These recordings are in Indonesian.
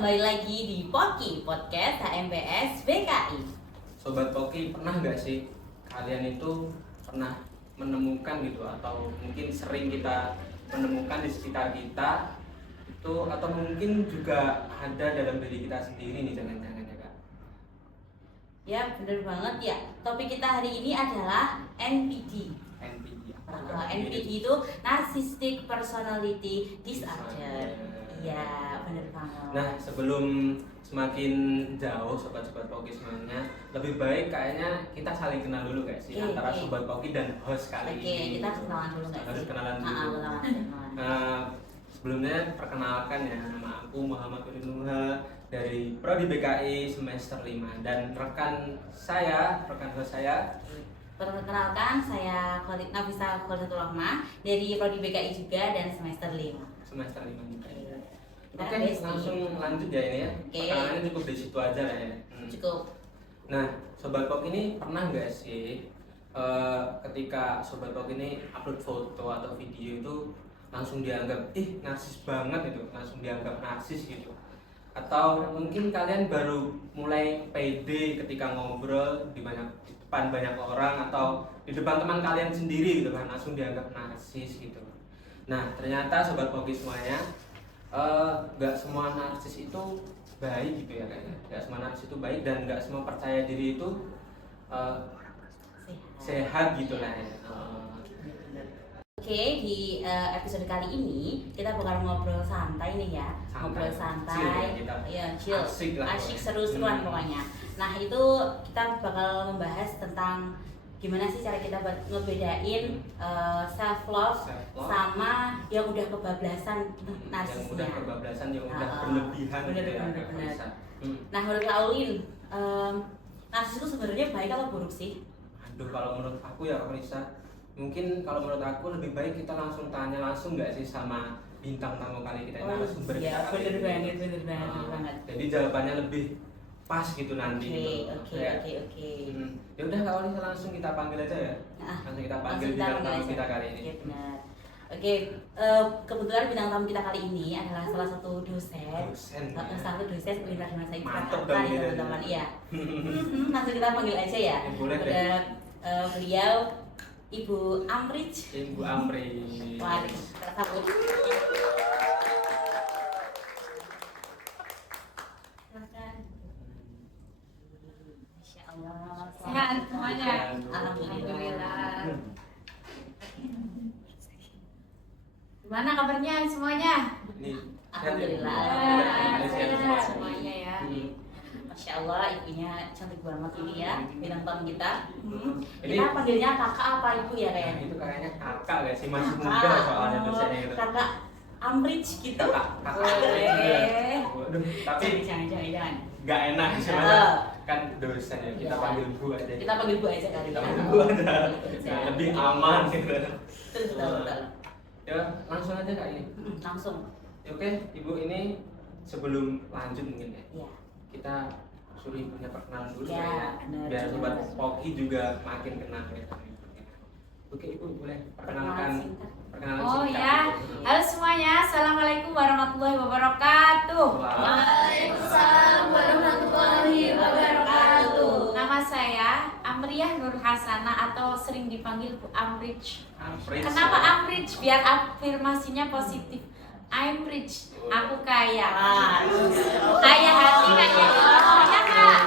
kembali lagi di Poki Podcast HMPS BKI. Sobat Poki, pernah nggak sih kalian itu pernah menemukan gitu, atau mungkin sering kita menemukan di sekitar kita itu, atau mungkin juga ada dalam diri kita sendiri nih, jangan-jangan ya Kak? Ya bener banget ya. Topik kita hari ini adalah NPD. NPD. NPD itu Narcissistic Personality Disorder. Iya bener banget. Nah, sebelum semakin jauh sobat-sobat Poki semuanya, lebih baik kayaknya kita saling kenal dulu guys sih, antara sobat Poki dan host kali ini. Kita harus kenalan dulu nggak sih? Harus kenalan dulu. Sebelumnya perkenalkan ya, nama aku Muhammad Nuha dari Prodi BKI semester 5, dan rekan host saya. Perkenalkan, saya Nafisa Kholidatul Rahmah dari Prodi BKI juga dan semester 5. Semester 5 juga. Oke, langsung lanjut ya ini ya. Perkenalannya cukup di situ aja lah ya. Cukup. Nah, Sobat Pok ini pernah nggak sih ketika Sobat Pok ini upload foto atau video itu langsung dianggap narsis banget itu, langsung dianggap narsis gitu? Atau mungkin kalian baru mulai pede ketika ngobrol di depan banyak orang atau di depan teman kalian sendiri gitu kan, langsung dianggap narsis gitu. Nah, ternyata Sobat Poki semuanya, nggak semua narsis itu baik gitu ya kayaknya. Nggak semua narsis itu baik, dan nggak semua percaya diri itu sehat gitu lah ya. Oke, di episode kali ini kita bakal ngobrol santai nih ya. Ngobrol santai, chill, asik seru-seruan pokoknya. Nah, itu kita bakal membahas tentang gimana sih cara kita buat ngebedain self love sama yang udah kebablasan narsisnya. Yang udah kebablasan, yang udah berlebihan gitu ya. Nah, menurut Aulin, narsis itu sebenarnya baik atau buruk sih? Aduh, kalau menurut aku ya Risa, mungkin kalau menurut aku lebih baik kita langsung tanya langsung nggak sih sama bintang tamu kali kita, narasumber kita. Bener banget. Jadi jawabannya lebih pas gitu nanti. Oke. Ya udah, kalau langsung kita panggil aja ya. Langsung kita panggil bintang tamu kita kali ini. Oke, benar. Oke, kebetulan bintang tamu kita kali ini adalah salah satu dosen. Salah satu dosen Universitas Masa Jakarta ya teman-teman. Iya. Langsung kita panggil aja ya. Udah beliau Ibu Amrij. Ibu Amrij. Waduh, tersambut. Sehat semuanya. Alhamdulillah. Gimana kabarnya semuanya? Alhamdulillah. Sehat semuanya ya. Masya Allah, ibunya cantik banget ini ya, bintang tamu kita. Kita panggilnya kakak apa ibu ya kayaknya? Itu kayaknya kakak gak sih, masih muda soalnya dosennya gitu. Kakak Amrij gitu. Kakak. Tapi jangan. Gak enak sih, kan dosen ya, kita panggil bu aja. Kita panggil bu aja kali. Kita panggil bu aja. Lebih aman gitu. Betul. Ya, langsung aja Kak ini. Langsung. Oke, Ibu ini sebelum lanjut mungkin ya. Iya. Kita suruh ibunya perkenalan dulu ya. Biar sobat Poki juga makin kenal kita. Oke, Ibu boleh perkenalkan Oh singkat. ya, halo semuanya, assalamualaikum warahmatullahi wabarakatuh. Waalaikumsalam warahmatullahi wabarakatuh. Nama saya Amriyah Nur Hasanah atau sering dipanggil Bu Amrij. Kenapa Amrij? Biar afirmasinya positif. I'm rich, aku kaya. Kaya hati, kaya ilmunya Kak.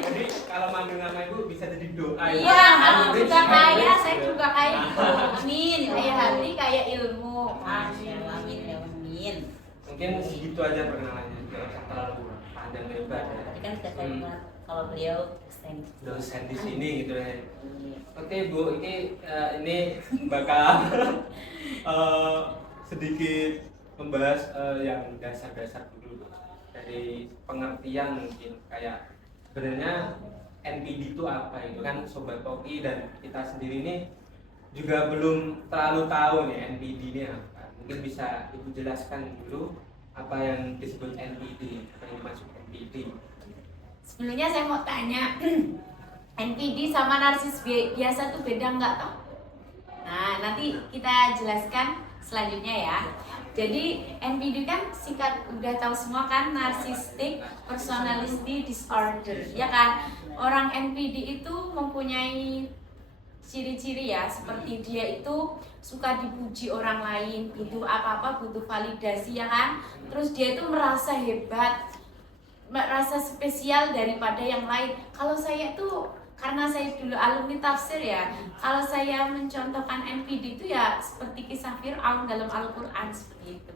Jadi kalau manggil nama Ibu bisa jadi doa. Iya, aku juga kaya, saya juga kaya. Amin. Kaya hati, kaya ilmu. Amin. Mungkin segitu aja perkenalannya, jangan usah terlalu panjang lebar. Tadi kan sudah saya bilang kalau beliau dosen di sini gitu ya. Oke Bu, ini bakal sedikit membahas yang dasar-dasar dulu dari pengertian, mungkin kayak sebenarnya NPD itu apa itu kan Sobat Poki dan kita sendiri ini juga belum terlalu tahu nih NPD ini apa. Mungkin bisa Ibu jelaskan dulu apa yang disebut NPD, apa yang dimaksud NPD. Sebelumnya saya mau tanya, NPD sama narsis biasa tuh beda nggak toh? Nah, nanti kita jelaskan selanjutnya ya. Jadi NPD kan singkat udah tahu semua kan, narcissistic personality disorder, ya kan? Orang NPD itu mempunyai ciri-ciri ya, seperti dia itu suka dipuji orang lain, butuh apa-apa butuh validasi ya kan. Terus dia itu merasa hebat, merasa spesial daripada yang lain. Kalau saya tuh karena saya dulu alumni tafsir ya, kalau saya mencontohkan NPD itu ya seperti kisah Fir'aun dalam Al-Quran seperti itu.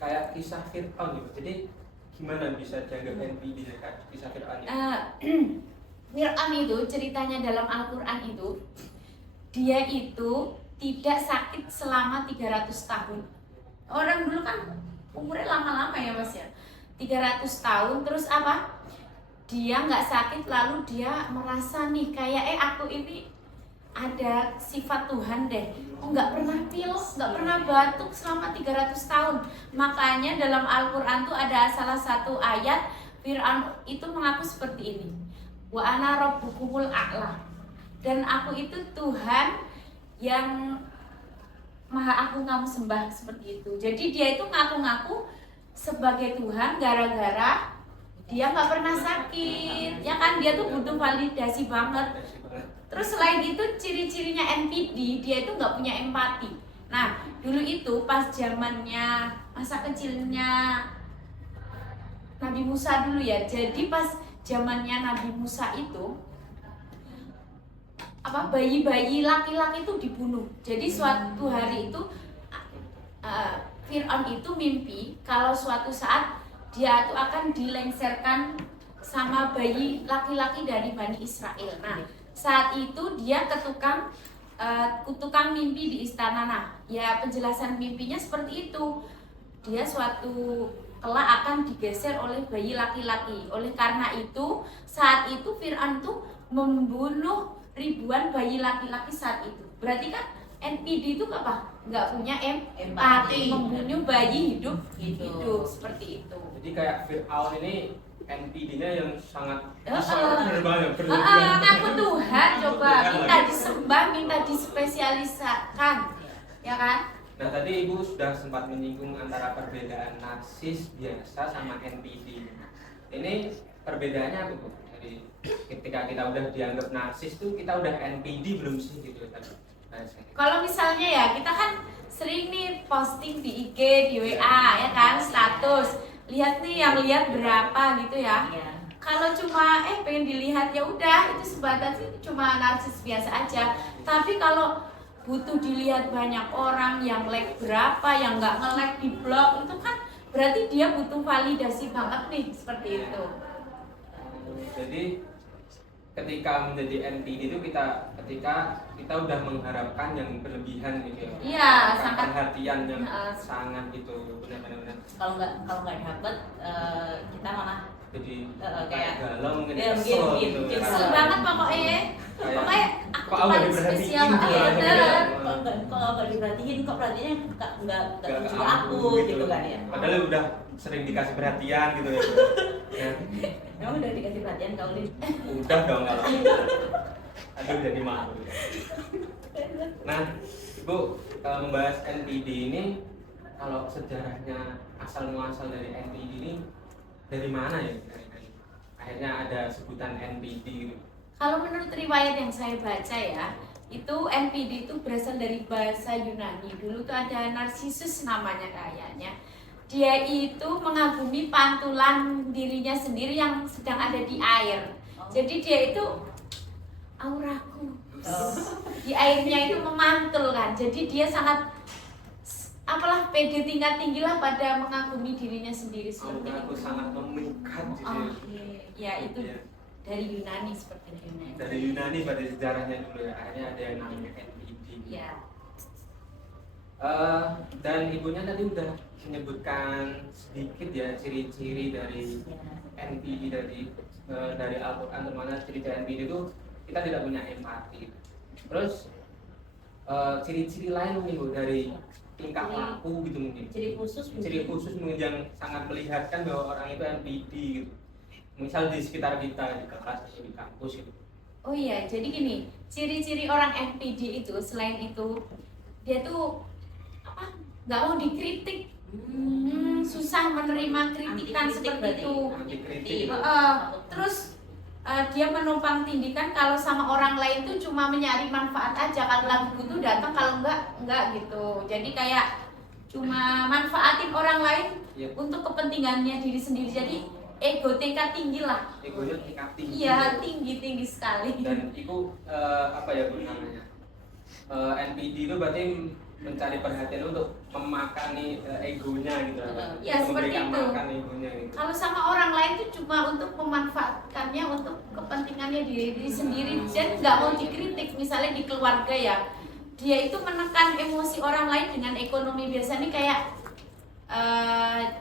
Kayak kisah Fir'aun gitu. Jadi gimana bisa dianggap NPD ya Kak, kisah Fir'aun itu? Fir'aun itu ceritanya dalam Al-Quran itu, dia itu tidak sakit selama 300 tahun. Orang dulu kan umurnya lama-lama ya Mas ya, 300 tahun. Terus apa? Dia nggak sakit, lalu dia merasa nih kayak aku ini ada sifat Tuhan deh. Nggak pernah pilek, nggak pernah batuk selama 300 tahun. Makanya dalam Al-Quran tuh ada salah satu ayat Fir'aun itu mengaku seperti ini, wa ana rabbukumul a'la, dan aku itu Tuhan yang maha aku kamu sembah, seperti itu. Jadi dia itu ngaku-ngaku sebagai Tuhan gara-gara dia nggak pernah sakit, ya kan? Dia tuh butuh validasi banget. Terus selain itu ciri-cirinya NPD, dia itu nggak punya empati. Nah dulu itu pas zamannya masa kecilnya Nabi Musa dulu ya, jadi pas zamannya Nabi Musa itu bayi-bayi laki-laki itu dibunuh. Jadi suatu hari itu Fir'aun itu mimpi kalau suatu saat dia itu akan dilengsarkan sama bayi laki-laki dari Bani Israel. Nah saat itu dia ke tukang mimpi di istana. Nah ya penjelasan mimpinya seperti itu, dia suatu kelak akan digeser oleh bayi laki-laki. Oleh karena itu saat itu Fir'aun tuh membunuh ribuan bayi laki-laki saat itu. Berarti kan NPD itu apa? Nggak punya empati, membunuh bayi hidup seperti itu. Jadi kayak Fir'aun ini NPD-nya yang sangat ngaku Tuhan, coba minta disembah, minta dispesialisasikan, ya kan? Nah tadi Ibu sudah sempat menyinggung antara perbedaan narsis biasa sama NPD. Ini perbedaannya apa Bu? Jadi ketika kita udah dianggap narsis tuh kita udah NPD belum sih gitu tadi? Kalau misalnya ya kita kan sering nih posting di IG, di WA ya kan, status, lihat nih yang lihat berapa gitu ya. Kalau cuma pengen dilihat ya udah, itu sebatas itu cuma narsis biasa aja. Tapi kalau butuh dilihat banyak orang, yang like berapa, yang nggak nge-like di blog, itu kan berarti dia butuh validasi banget nih, seperti itu. Jadi ketika menjadi NPD itu ketika kita udah mengharapkan yang berlebihan gitu ya. Iya, sangat perhatian yang sangat gitu, benar-benar. Kalau nggak dapet kita malah jadi kayak galau mungkin kesel gitu. Kesel banget pokoknya aku kok tuh paling spesial kalau nggak diperhatiin, kok perhatiannya nggak tuju aku gitu kan ya. Padahal udah sering dikasih perhatian gitu ya. Emang udah dikasih perhatian kau nih? Udah dong kalau. Aduh jadi malu. Nah, Ibu membahas NPD ini, kalau sejarahnya asal muasal dari NPD ini dari mana ya? Akhirnya ada sebutan NPD gitu. Kalau menurut riwayat yang saya baca ya, itu NPD itu berasal dari bahasa Yunani. Dulu tuh ada Narcissus namanya kayaknya. Dia itu mengagumi pantulan dirinya sendiri yang sedang ada di air. Jadi dia itu auraku. Di airnya itu memantul kan. Jadi dia sangat pede tingkat tinggi lah pada mengagumi dirinya sendiri seperti itu. Aku sangat memikat gitu. Ya itu dari Yunani seperti Yunani. Dari Yunani pada sejarahnya dulu ya. Akhirnya ada yang namanya NPD. Ya. Dan ibunya tadi udah menyebutkan sedikit ya ciri-ciri dari NPD dari Al-Quran, terutama ciri-ciri NPD itu kita tidak punya empati. Terus ciri-ciri lain mungkin Bu dari tingkah laku gitu mungkin. Ciri khusus mungkin yang sangat melihatkan bahwa orang itu NPD gitu. Misal di sekitar kita di kelas atau di kampus gitu. Oh iya, jadi gini, ciri-ciri orang NPD itu selain itu dia tuh nggak mau dikritik. Susah menerima kritikan seperti itu. Terus dia menumpang tindikan kalau sama orang lain tuh cuma mencari manfaat aja, kalau lagi butuh datang, kalau enggak gitu. Jadi kayak cuma manfaatin orang lain untuk kepentingannya diri sendiri. Jadi ego tingkat tinggi lah. Egonya tingkat tinggi. Iya, tinggi sekali. Dan itu apa ya Bu namanya? NPD itu berarti mencari perhatian untuk memakani egonya gitu. Ya seperti itu. Egonya, gitu. Kalau sama orang lain itu cuma untuk memanfaatkannya untuk kepentingannya diri sendiri dan nggak mau dikritik. Misalnya di keluarga ya, dia itu menekan emosi orang lain dengan ekonomi. Biasanya kayak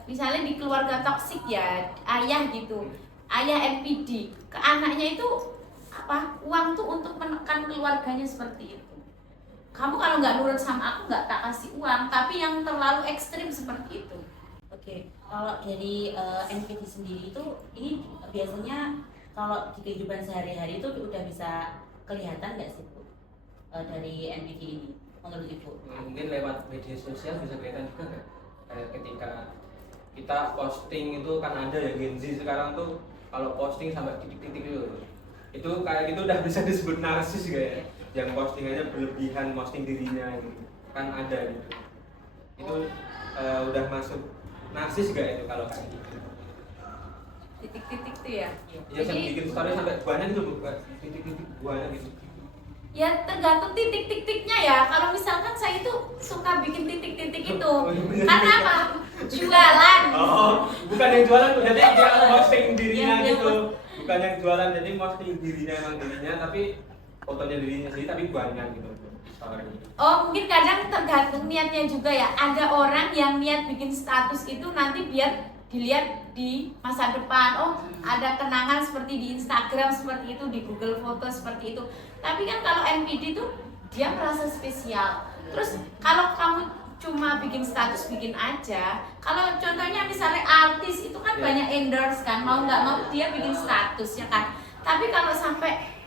misalnya di keluarga toksik ya, ayah gitu, ayah NPD ke anaknya itu apa, uang tuh untuk menekan keluarganya seperti itu. Kamu kalau nggak nurut sama aku nggak tak kasih uang, tapi yang terlalu ekstrim seperti itu. Oke, kalau dari NPD sendiri itu ini biasanya kalau di kehidupan sehari-hari itu udah bisa kelihatan nggak sih Bu dari NPD ini menurut Ibu? Mungkin lewat media sosial bisa kelihatan juga nggak? Kayak ketika kita posting itu kan ada ya Gen Z sekarang tuh kalau posting sampai titik-titik itu kayak gitu udah bisa disebut narsis kayak yang postingannya berlebihan, posting dirinya gitu. Kan ada gitu. Itu udah masuk narsis gak itu kalau kayak gitu? Titik-titik tuh ya. Iya, yang bikin story sampai banyak gitu Bu, titik-titik banyak gitu. Ya tergantung titik-titiknya ya. Kalau misalkan saya itu suka bikin titik-titik itu. Karena apa? Jualan. Oh, bukan yang jualan tuh. Jadi dia posting dirinya gitu. Bukan yang jualan, jadi posting dirinya emang dirinya, tapi fotonya dirinya sendiri tapi banyak gitu. Oh, mungkin kadang tergantung niatnya juga ya. Ada orang yang niat bikin status itu nanti biar dilihat di masa depan. Oh, ada kenangan seperti di Instagram seperti itu, di Google Foto seperti itu. Tapi kan kalau NPD tuh dia merasa spesial. Terus kalau kamu cuma bikin status, bikin aja. Kalau contohnya misalnya artis itu kan banyak endorse kan, mau nggak mau dia bikin status ya kan. Tapi kalau sampai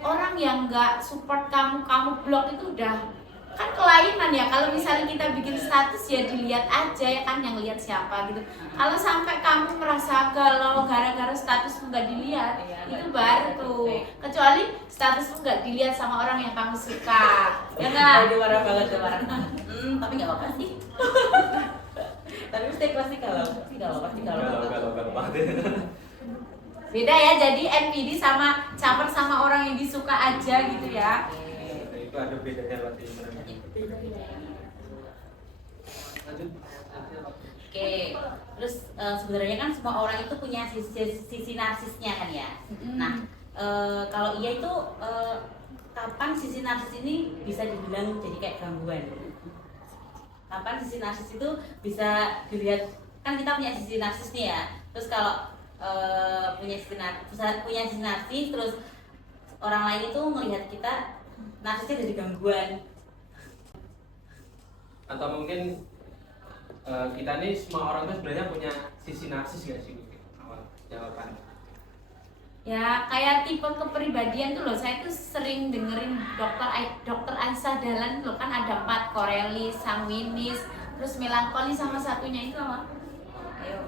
orang yang nggak support kamu blok itu udah kan kelainan ya. Kalau misalnya kita bikin status ya dilihat aja ya kan, yang lihat siapa gitu. Kalau sampai kamu merasa galau gara-gara statusmu nggak dilihat, itu baru tuh. Kecuali statusmu nggak dilihat sama orang yang kamu suka, ya kan? Aduh, marah banget tuh marah. Tapi nggak apa-apa sih. Tapi pasti kalau Beda ya, jadi NPD sama caper sama orang yang disuka aja gitu ya. Itu ada bedanya berarti. Oke, terus sebenarnya kan semua orang itu punya sisi narsisnya kan ya. Nah, kalau iya itu kapan sisi narsis ini bisa dibilang jadi kayak gangguan? Kapan sisi narsis itu bisa dilihat, kan kita punya sisi narsis nih ya. Terus kalau punya sisi narsis terus orang lain itu melihat kita narsisnya jadi gangguan. Atau mungkin kita nih semua orang tuh sebenarnya punya sisi narsis gak sih? Awal jawaban. Ya kayak tipe kepribadian tuh loh, saya tuh sering dengerin dokter Aisyah Dahlan loh, kan ada 4, korelis, sanguinis, terus melankoli, sama satunya itu apa? Ayo.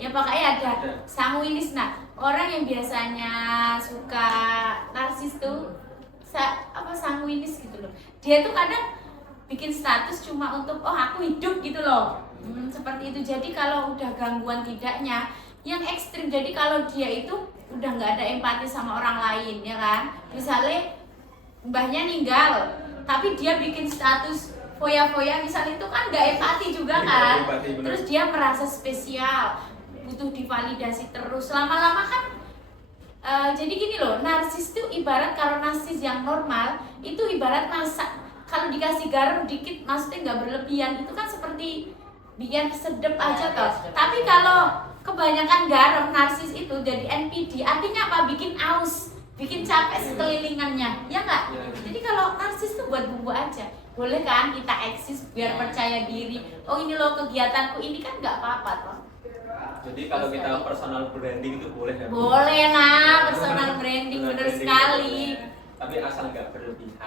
Ya pokoknya ada sanguinis. Nah, orang yang biasanya suka narsis tuh sanguinis gitu loh. Dia tuh kadang bikin status cuma untuk aku hidup gitu loh. Seperti itu. Jadi kalau udah gangguan tidaknya yang ekstrim, jadi kalau dia itu udah nggak ada empati sama orang lain ya kan. Misalnya mbahnya meninggal tapi dia bikin status foya-foya misalnya, itu kan nggak empati juga kan. Terus dia merasa spesial, butuh divalidasi terus. Lama-lama kan jadi gini loh, narsis itu ibarat, kalau narsis yang normal itu ibarat masak, kalau dikasih garam dikit maksudnya nggak berlebihan, itu kan seperti biar sedep aja toh. Tapi kalau kebanyakan garam, narsis itu jadi NPD, artinya apa? Bikin aus, bikin capek sekelilingannya, ya nggak? Jadi kalau narsis itu buat bumbu aja. Boleh kan kita eksis biar percaya diri. Oh ini loh kegiatanku ini, kan nggak apa-apa toh. Jadi kalau kita personal branding itu boleh kan? Boleh lah, personal branding, bener sekali. Tapi asal nggak berlebihan.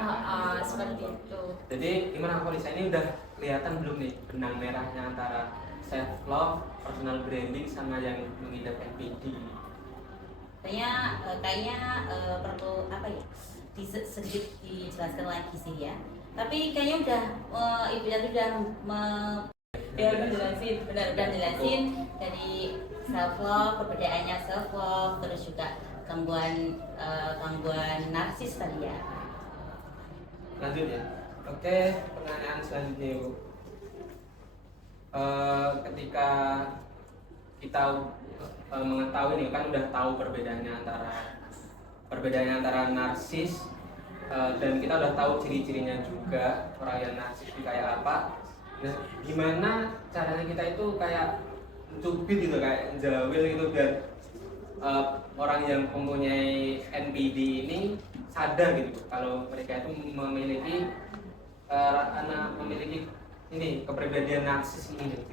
Seperti itu. Jadi gimana Polisa ini udah kelihatan belum nih benang merahnya antara self love, personal branding sama yang mengidap NPD? Kayaknya perlu apa ya? Sedikit dijelaskan lagi sih ya. Tapi kayaknya Ibu Yanti udah menjelasin, udah jelasin dari self love, perbedaannya self love, terus juga gangguan narsis tadi ya. Lanjut ya. Oke, pertanyaan selanjutnya Ibu. Ketika kita mengetahui nih kan udah tahu perbedaannya antara narsis dan kita udah tahu ciri-cirinya juga orang yang narsis itu kayak apa. Nah, gimana caranya kita itu kayak cubit gitu, kayak jawil gitu biar orang yang mempunyai NPD ini sadar gitu kalau mereka itu memiliki ini kepribadian narsis ini gitu.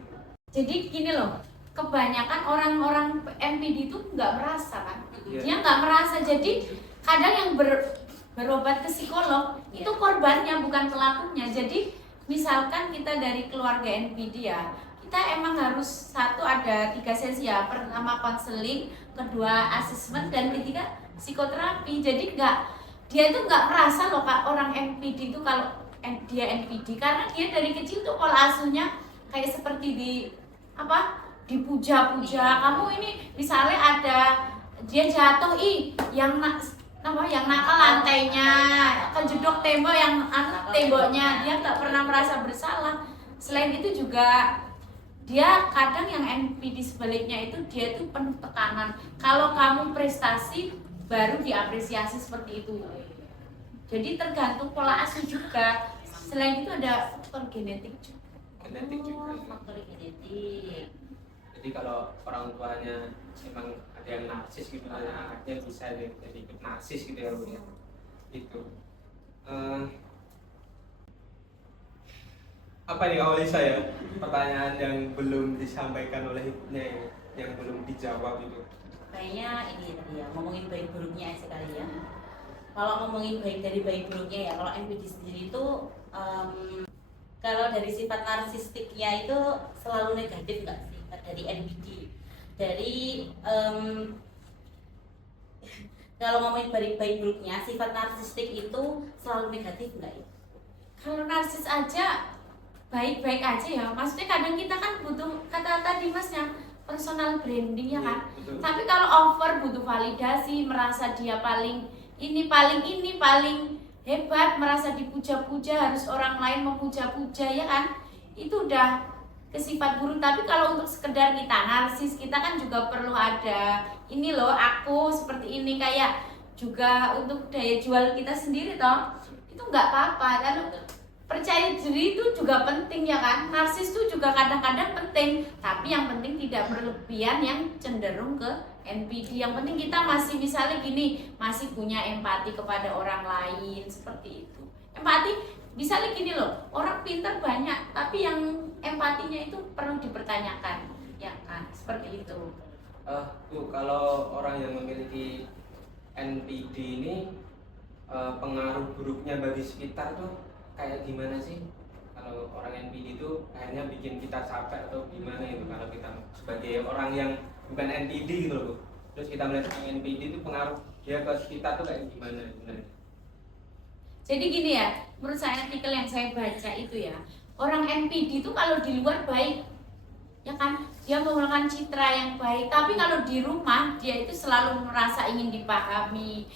Jadi gini loh, kebanyakan orang-orang NPD itu nggak merasa kan, dia nggak merasa. Jadi kadang yang berobat ke psikolog itu korbannya bukan pelakunya. Jadi misalkan kita dari keluarga NPD ya, kita emang harus ada 3 sesi ya. Pertama konseling, kedua asesmen, dan ketiga psikoterapi. Jadi dia itu nggak merasa loh Kak, orang NPD itu kalau dia NPD, karena dia dari kecil tuh pola asuhnya kayak seperti dipuja-puja. Kamu ini misalnya ada dia jatuh, yang nakal lantainya, kejedok tembok temboknya, dia nggak pernah merasa bersalah. Selain itu juga dia kadang yang NPD sebaliknya itu dia itu penuh tekanan. Kalau kamu prestasi baru diapresiasi seperti itu. Jadi tergantung pola asuh juga. Selain itu ada faktor genetik juga. Faktor genetik. Jadi kalau orang tuanya memang ada yang narsis gitu, anaknya bisa jadi ikut narsis gitu ya Bu ya. Itu. Apa nih kalau Lisa ya? Pertanyaan yang belum disampaikan oleh ibunya yang belum dijawab itu. Kayaknya ini tadi ya, ngomongin baik buruknya sekali ya. Kalau ngomongin baik buruknya ya, kalau NPD sendiri itu kalau dari sifat narsistiknya itu selalu negatif nggak sih dari NPD? Kalau ngomongin baik buruknya, sifat narsistik itu selalu negatif nggak ya? Kalau narsis aja baik-baik aja ya. Maksudnya kadang kita kan butuh, kata tadi Masnya, personal branding ya kan. Tapi kalau over butuh validasi, merasa dia paling hebat, merasa dipuja-puja, harus orang lain memuja-puja ya kan. Itu udah kesifat buruk. Tapi kalau untuk sekedar kita narsis, kita kan juga perlu ada ini loh, aku seperti ini, kayak juga untuk daya jual kita sendiri toh. Itu nggak apa-apa. Kalau percaya diri itu juga penting ya kan. Narsis itu juga kadang-kadang penting, tapi yang penting tidak berlebihan yang cenderung ke NPD. Yang penting kita masih misalnya gini, masih punya empati kepada orang lain, seperti itu. Empati misalnya gini loh, orang pintar banyak, tapi yang empatinya itu perlu dipertanyakan, ya kan, seperti itu. Tuh kalau orang yang memiliki NPD ini pengaruh buruknya bagi sekitar tuh kayak gimana sih? Kalau orang NPD itu akhirnya bikin kita capek atau gimana itu kalau kita sebagai orang yang bukan NPD gitu loh Bu. Terus kita melihat orang NPD itu pengaruh dia ke kita tuh kayak gimana sebenarnya? Jadi gini ya, menurut saya artikel yang saya baca itu ya, orang NPD itu kalau di luar baik, ya kan, dia menggunakan citra yang baik, tapi kalau di rumah dia itu selalu merasa ingin dipahami,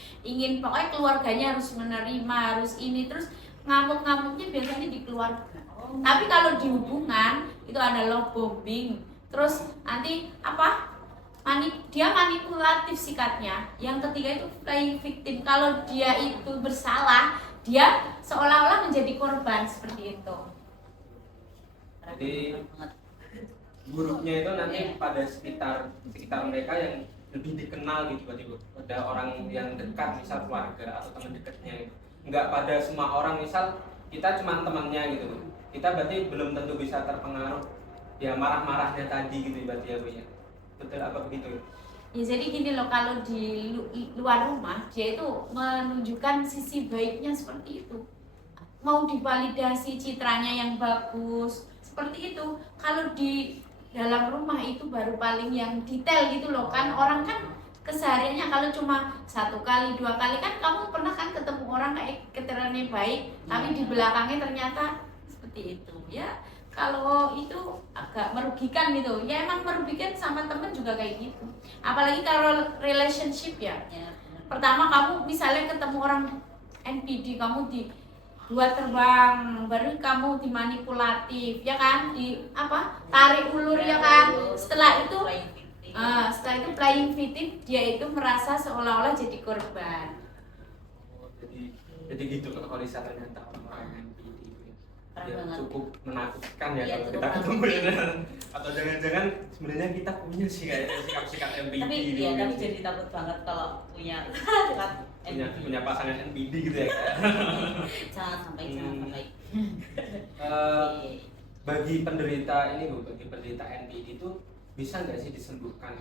pokoknya keluarganya harus menerima, harus ini, terus ngamuk-ngamuknya biasanya di keluarga. Tapi kalau di hubungan itu ada love bombing, terus nanti dia manipulatif sikapnya. Yang ketiga itu playing victim. Kalau dia itu bersalah, dia seolah-olah menjadi korban, seperti itu. Jadi buruknya itu nanti pada sekitar mereka yang lebih dikenal gitu berarti Bu. Ada orang yang dekat, misal keluarga atau teman dekatnya gitu. Enggak pada semua orang, misal kita cuma temannya gitu, kita berarti belum tentu bisa terpengaruh ya marah-marahnya tadi gitu berarti ya Bu ya. Betul apa begitu? Ya jadi gini loh, kalau di luar rumah dia itu menunjukkan sisi baiknya seperti itu. mau divalidasi citranya yang bagus seperti itu. Kalau di dalam rumah itu baru paling yang detail gitu loh kan. Orang kan kesehariannya kalau cuma 1 kali 2 kali kan, kamu pernah kan ketemu orang kayak keterangannya baik tapi di belakangnya ternyata seperti itu ya. Kalau itu agak merugikan gitu ya, emang merugikan sama temen juga kayak gitu, apalagi kalau relationship ya. Pertama kamu misalnya ketemu orang NPD, kamu buat terbang, baru kamu dimanipulatif ya kan, di apa, tarik ulur ya kan. Setelah itu playing victim, dia itu merasa seolah-olah jadi korban. Jadi gitu kalau Lisa ternyata orang NPD ya, banget. cukup menakutkan ya Iya, kalau cukup kita ketemu dengan, atau jangan-jangan sebenarnya kita punya sih kayaknya sikap-sikap NPD Tapi gitu. iya, tapi jadi takut banget kalau punya punya pasangan NPD gitu ya kayak. Jangan sampai. Bagi penderita ini Bu, bagi penderita NPD itu bisa nggak sih disembuhkan?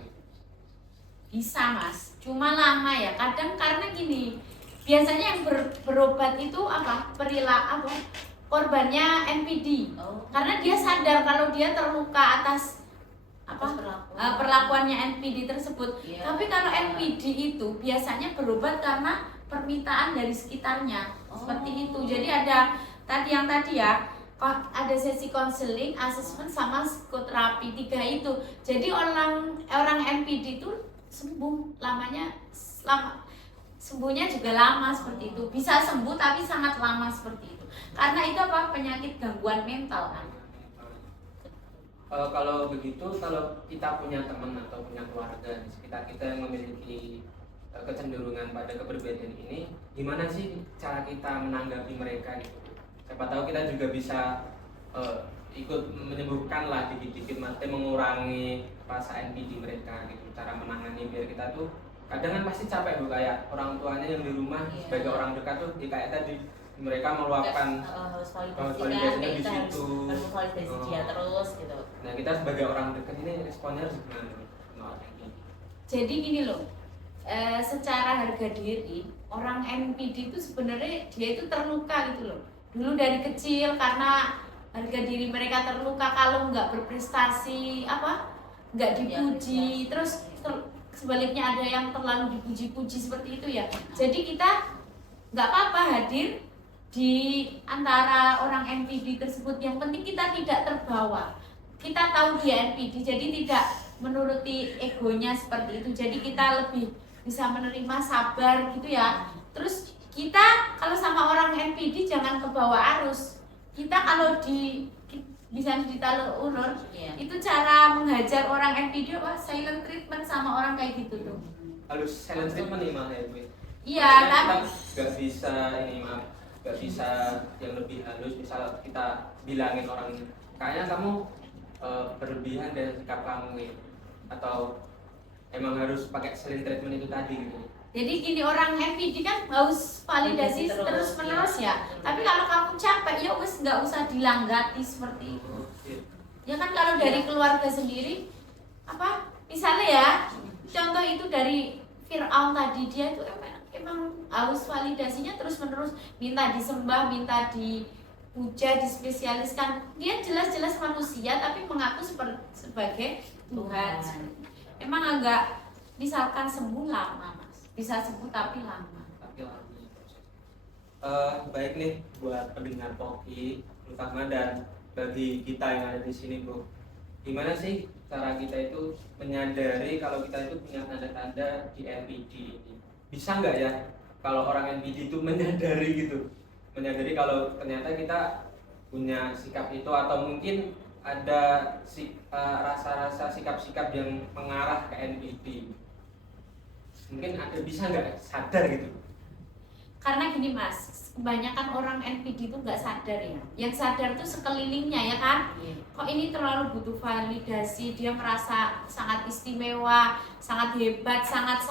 Bisa mas, cuma lama ya kadang, karena gini, biasanya yang berobat itu apa, korbannya NPD. Karena dia sadar kalau dia terluka atas perlakuannya NPD tersebut. Tapi kalau NPD itu biasanya berobat karena permintaan dari sekitarnya. Seperti itu. Jadi ada tadi ya, ada sesi konseling, asesmen sama psikoterapi, 3 itu. Jadi orang NPD itu sembuh sembuhnya juga lama seperti itu. Bisa sembuh tapi sangat lama seperti itu. Karena itu apa? Penyakit gangguan mental kan. Kalau begitu, kalau kita punya teman atau punya keluarga di sekitar kita yang memiliki kecenderungan pada kepribadian ini, gimana sih cara kita menanggapi mereka gitu? Siapa tahu kita juga bisa ikut menyembuhkan lah dikit-dikit, maksudnya mengurangi rasa NPD mereka gitu. Cara menangani biar kita tuh kadang kan pasti capek Bu, kayak orang tuanya yang di rumah sebagai orang dekat tuh kayak tadi mereka meluapkan validasinya di situ, harus validasi dia terus gitu. Nah kita sebagai orang dekat ini responnya harus gimana? Jadi gini loh, secara harga diri orang NPD itu sebenarnya dia itu terluka gitu loh. Dulu dari kecil karena harga diri mereka terluka, kalau nggak berprestasi nggak dipuji, terus sebaliknya ada yang terlalu dipuji-puji seperti itu ya. Jadi kita nggak apa-apa hadir di antara orang NPD tersebut, yang penting kita tidak terbawa. Kita tahu dia NPD, jadi tidak menuruti egonya seperti itu. Jadi kita lebih bisa menerima, sabar gitu ya. Terus kita kalau sama orang NPD jangan kebawa arus. Kita kalau bisa ditaruh ulur, itu cara menghajar orang NPD silent treatment sama orang kayak gitu tuh. Halus silent treatment nih malah ya Bu. Iya, tapi nggak bisa nggak bisa yang lebih halus. Misal kita bilangin orang, kayaknya kamu berlebihan dari sikap kamu ya, atau emang harus pakai silent treatment itu tadi gitu. Jadi gini, orang NPD kan harus validasi terus menerus ya. Tapi kalau kamu capek ya wes nggak usah dilanggati seperti itu. Ya kan kalau dari keluarga sendiri misalnya ya, contoh itu dari Fir'aun tadi, dia itu emang harus validasinya terus menerus, minta disembah, minta dipuja, dispesialiskan. Dia jelas-jelas manusia tapi mengaku sebagai Tuhan. Emang agak, misalkan sembuh lama mas, bisa sembuh tapi lama. Baik nih buat pendengar Poki terutama, dan bagi kita yang ada di sini Bu, gimana sih cara kita itu menyadari kalau kita itu punya tanda-tanda di NPD ini? Bisa nggak ya kalau orang NPD itu menyadari gitu, menyadari kalau ternyata kita punya sikap itu, atau mungkin ada rasa-rasa sikap-sikap yang mengarah ke NPD? Mungkin ada, bisa nggak sadar gitu? Karena gini mas, kebanyakan orang NPD itu nggak sadar ya. Yang sadar itu sekelilingnya ya kan. Kok ini terlalu butuh validasi, dia merasa sangat istimewa, sangat hebat, sangat.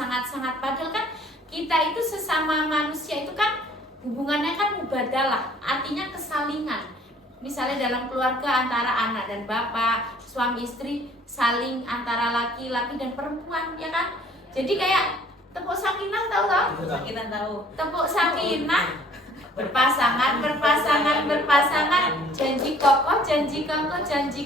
Padahal kan kita itu sesama manusia itu kan hubungannya kan mubadalah, artinya kesalingan. Misalnya dalam keluarga antara anak dan bapak, suami istri saling antara laki-laki dan perempuan ya kan. Jadi kayak tepuk sakinah tahu? Kita tahu. Tepuk sakinah berpasangan, janji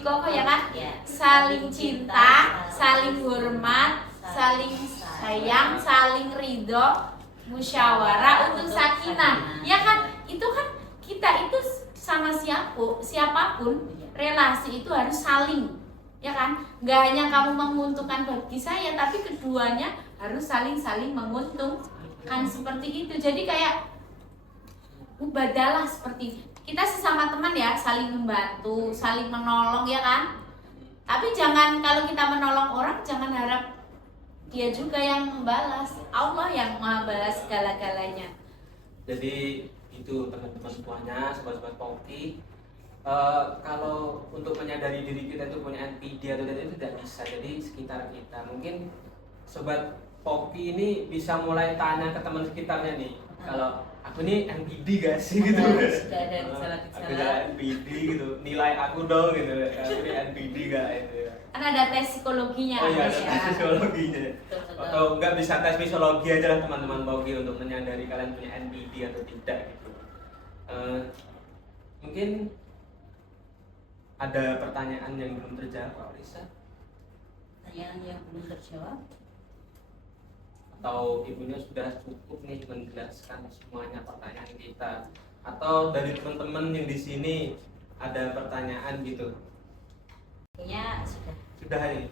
kokoh ya kan? Saling cinta, saling hormat, saling sayang, saling ridho, musyawarah untuk sakinah. Ya kan? Itu kan kita itu sama siapapun relasi itu harus saling, ya kan? Nggak hanya kamu menguntungkan bagi saya, tapi keduanya harus saling menguntungkan seperti itu. Jadi kayak mubadalah, seperti kita sesama teman ya, saling membantu, saling menolong ya kan. Tapi jangan, kalau kita menolong orang jangan harap dia juga yang membalas. Allah yang membalas segala-galanya. Jadi itu teman-teman semuanya, sobat-sobat Poki, kalau untuk menyadari diri kita itu punya NPD atau tidak itu tidak bisa. Jadi sekitar kita, mungkin sobat Poki ini bisa mulai tanya ke teman sekitarnya nih, kalau aku nih NPD gak sih gitu, sudah ada aku gak NPD gitu, nilai aku dong gitu, aku ini NPD gak itu ya. Kan ada tes psikologinya. Oh iya, ada ya. tes psikologinya. Betul. Atau nggak bisa tes psikologi aja lah teman-teman Poki untuk menyadari kalian punya NPD atau tidak gitu. Mungkin ada pertanyaan yang belum terjawab, Kak Lisa? Pertanyaan yang belum terjawab? Atau ibunya sudah cukup nih menjelaskan semuanya pertanyaan kita? Atau dari teman-teman yang di sini ada pertanyaan gitu? Kayaknya sudah. Sudah nih.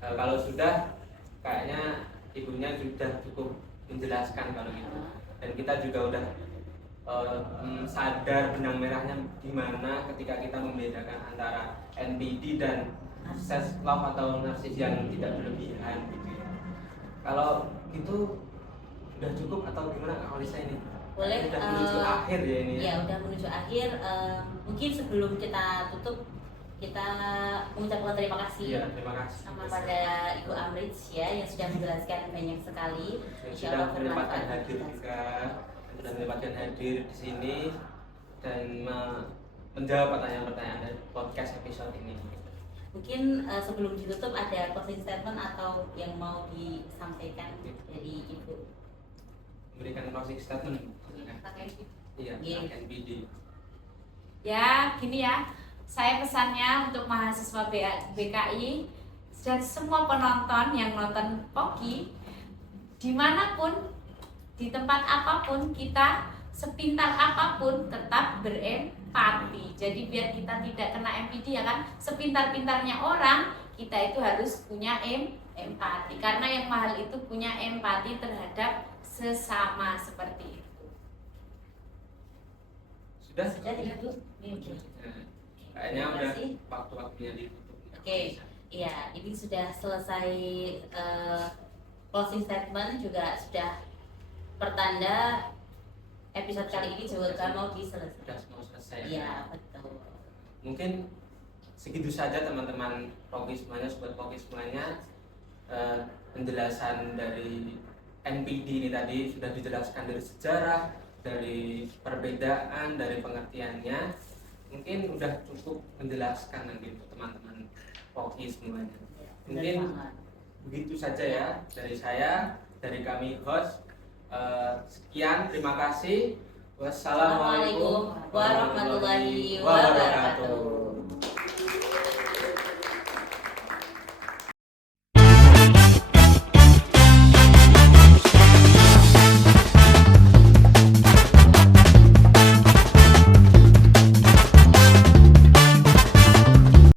Kalau sudah, kayaknya ibunya sudah cukup menjelaskan kalau gitu. Dan kita juga udah sadar benang merahnya gimana ketika kita membedakan antara NPD dan self love atau narsis yang tidak berlebihan gitu ya. Kalau itu udah cukup atau gimana Kak Olisa ini? Boleh. Udah menuju akhir ya ini. Ya udah menuju akhir. Mungkin sebelum kita tutup, kita mengucapkan terima kasih. Iya, terima kasih sama pada Ibu Amrich ya yang sudah menjelaskan banyak sekali. Sudah menyempatkan hadir juga, sudah menyempatkan hadir di sini dan menjawab pertanyaan-pertanyaan dari podcast episode ini. Mungkin sebelum ditutup ada closing statement atau yang mau disampaikan dari Ibu? Memberikan closing statement. Iya, NPD. Ya, gini ya. Saya pesannya untuk mahasiswa BKI dan semua penonton yang nonton Poki, dimanapun, di tempat apapun, kita sepintar apapun tetap berempati. Jadi biar kita tidak kena NPD ya kan, sepintar-pintarnya orang kita itu harus punya empati, karena yang mahal itu punya empati terhadap sesama seperti itu. Sudah? Sudah Ibu? Oke. Kayaknya Terima udah kasih. waktu-waktunya ditutup. Oke, iya ini sudah selesai closing statement, juga sudah pertanda episode kali ini juga mau diselesaikan. Sudah mau selesai. Iya betul. Mungkin segitu saja teman-teman Poki semuanya, sobat Poki semuanya. Penjelasan dari NPD ini tadi sudah dijelaskan dari sejarah, dari perbedaan, dari pengertiannya. Mungkin udah cukup menjelaskan nanti untuk teman-teman Poki semuanya. Mungkin begitu saja ya dari saya, dari kami host. Sekian, terima kasih. Wassalamualaikum warahmatullahi wabarakatuh.